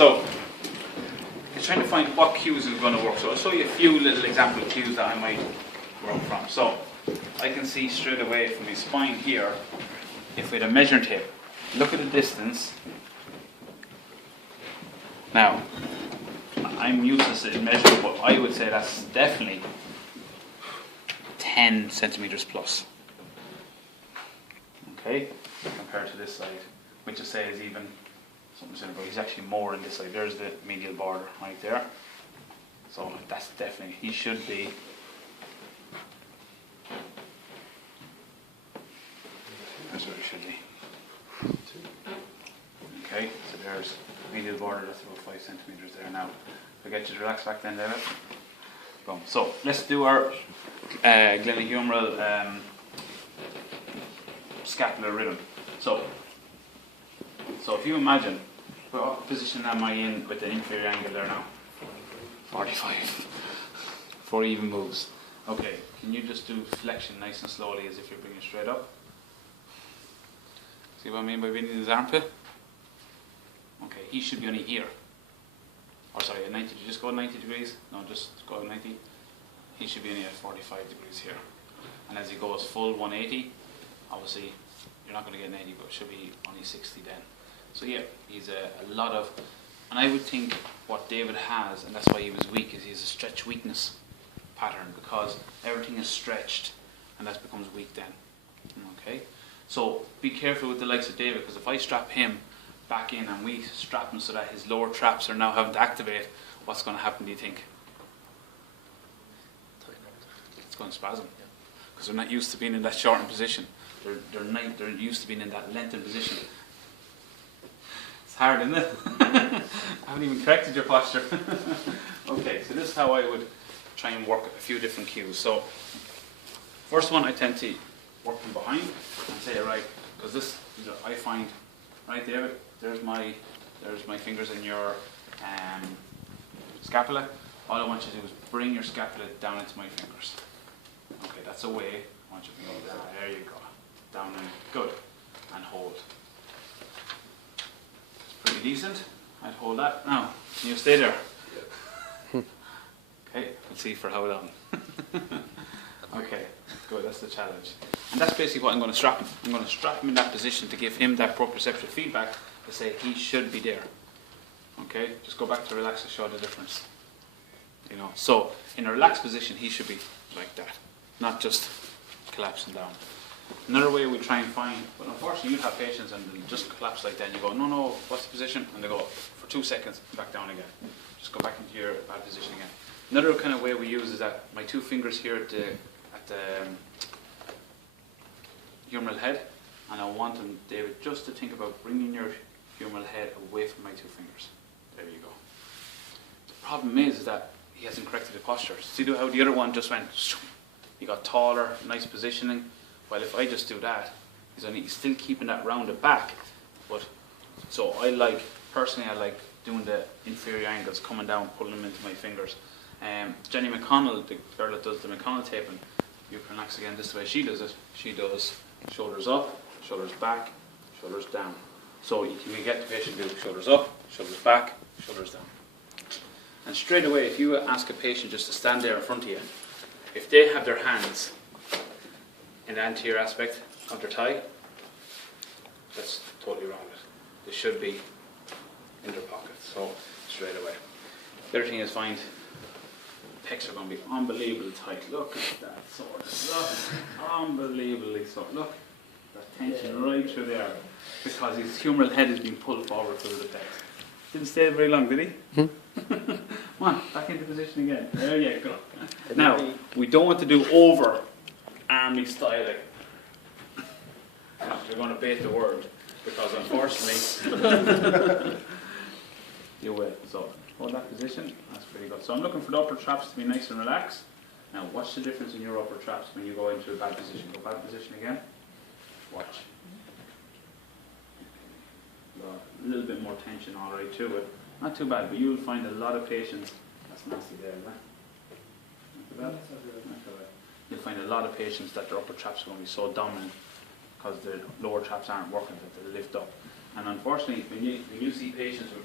So, you're trying to find what cues is going to work. So I'll show you a few little example cues that I might work from. So, I can see straight away from my spine here, if we had a measuring tape, look at the distance. Now, I'm useless at measuring, but I would say that's definitely 10 centimeters plus. Okay, compared to this side, which I say is even something similar, but he's actually more on this side. There's the medial border right there. So that's definitely, he should be. That's where he should be. Okay, so there's medial border, that's about 5 centimeters there now. If I get you to relax back then, David. Boom. So let's do our glenohumeral scapular rhythm. So if you imagine, what position am I in with the inferior angle there now? 45. 4 even moves. Okay, can you just do flexion nice and slowly as if you're bringing straight up? See what I mean by bending his armpit? Okay, he should be only here. Or sorry, at 90, did you just go 90 degrees? No, just go 90. He should be only at 45 degrees here. And as he goes full 180, obviously you're not going to get 90, but it should be only 60 then. So yeah, he's a lot of, and I would think what David has, and that's why he was weak, is he has a stretch weakness pattern, because everything is stretched and that becomes weak then. Okay, so be careful with the likes of David, because if I strap him back in and we strap him so that his lower traps are now having to activate, what's going to happen, do you think? It's going to spasm, because they're not used to being in that shortened position. They're used to being in that lengthened position. It's hard, isn't it? I haven't even corrected your posture. Okay, so this is how I would try and work a few different cues. So, first one I tend to work from behind and say, right, because this, I find, right, David, there's my fingers in your scapula. All I want you to do is bring your scapula down into my fingers. Okay, that's a way. I want you to go down. There you go. Down and good. And hold. It's pretty decent. I'd hold that. Now, can you stay there? Okay, let's see for how long. Okay, good, that's the challenge. And that's basically what I'm going to strap him. I'm going to strap him in that position to give him that proprioceptive feedback to say he should be there. Okay, just go back to relax to show the difference. You know, so in a relaxed position, he should be like that, not just collapsing down. Another way we try and find, but unfortunately you'd have patients and they'll just collapse like that and you go, no, what's the position? And they go, for 2 seconds, back down again. Just go back into your bad position again. Another kind of way we use is that my 2 fingers here at the humeral head, and I want him, David, just to think about bringing your humeral head away from my 2 fingers. There you go. The problem is that he hasn't corrected the posture. See how the other one just went, he got taller, nice positioning. Well, if I just do that, he's still keeping that rounded back. But so personally I like doing the inferior angles, coming down, pulling them into my fingers. Jenny McConnell, the girl that does the McConnell taping, you can relax again this way she does it. She does shoulders up, shoulders back, shoulders down. So you can get the patient to do shoulders up, shoulders back, shoulders down. And straight away, if you ask a patient just to stand there in front of you, if they have their hands in the anterior aspect of their thigh, that's totally wrong. They should be in their pockets, so straight away. The other thing is find pecs are going to be unbelievably tight. Look at that sort of look, unbelievably so. Look, that tension right through there, because his humeral head is being pulled forward through the pecs. Didn't stay very long, did he? Come on, back into position again. There you go. Now, we don't want to do over army styling. You're going to bait the word, because unfortunately you will. So hold that position. That's pretty good. So I'm looking for the upper traps to be nice and relaxed. Now, what's the difference in your upper traps when you go into a bad position? Go bad position again. Watch. A little bit more tension all right to it. Not too bad, but you'll find a lot of patients. That's nasty there, isn't it? Not too bad? Not too bad. You'll find a lot of patients that their upper traps are going to be so dominant because the lower traps aren't working, that they lift up. And unfortunately, when you see patients with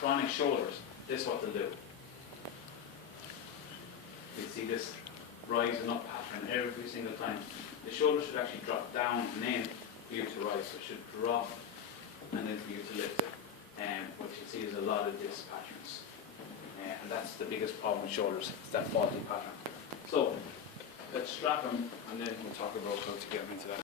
chronic shoulders, this is what they'll do. You see this rising up pattern every single time. The shoulder should actually drop down and in for you to rise. So it should drop and then for you to lift it. What you see is a lot of these patterns. And that's the biggest problem with shoulders, it's that faulty pattern. So let's strap them and then we'll talk about how to get them into that.